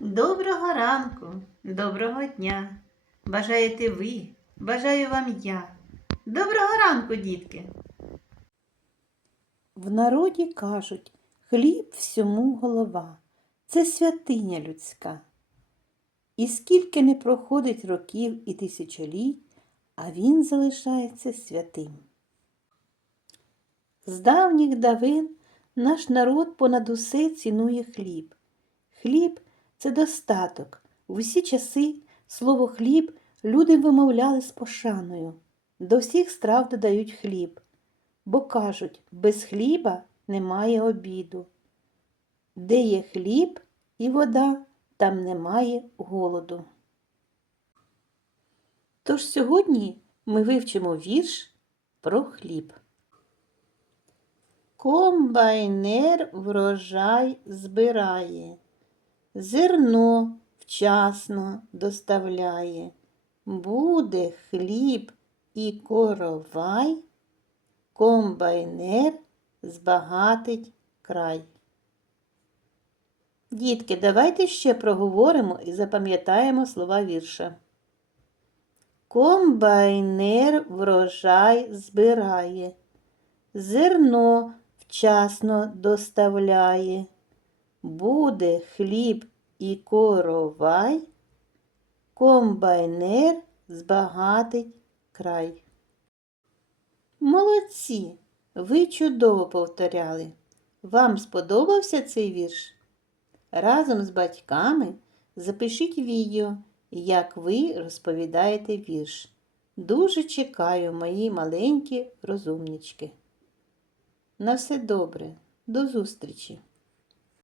Доброго ранку, доброго дня. Бажаєте ви, бажаю вам я. Доброго ранку, дітки. В народі кажуть, хліб всьому голова. Це святиня людська. І скільки не проходить років і тисячоліть, а він залишається святим. З давніх давин наш народ понад усе цінує хліб. Хліб це достаток. В усі часи слово хліб люди вимовляли з пошаною. До всіх страв додають хліб, бо кажуть, без хліба немає обіду. Де є хліб і вода, там немає голоду. Тож сьогодні ми вивчимо вірш про хліб. Комбайнер врожай збирає, зерно вчасно доставляє. Буде хліб і коровай, комбайнер збагатить край. Дітки, давайте ще проговоримо і запам'ятаємо слова вірша. Комбайнер врожай збирає, зерно вчасно доставляє. Буде хліб і коровай, комбайнер збагатить край. Молодці! Ви чудово повторяли. Вам сподобався цей вірш? Разом з батьками запишіть відео, як ви розповідаєте вірш. Дуже чекаю, мої маленькі розумнички. На все добре, до зустрічі!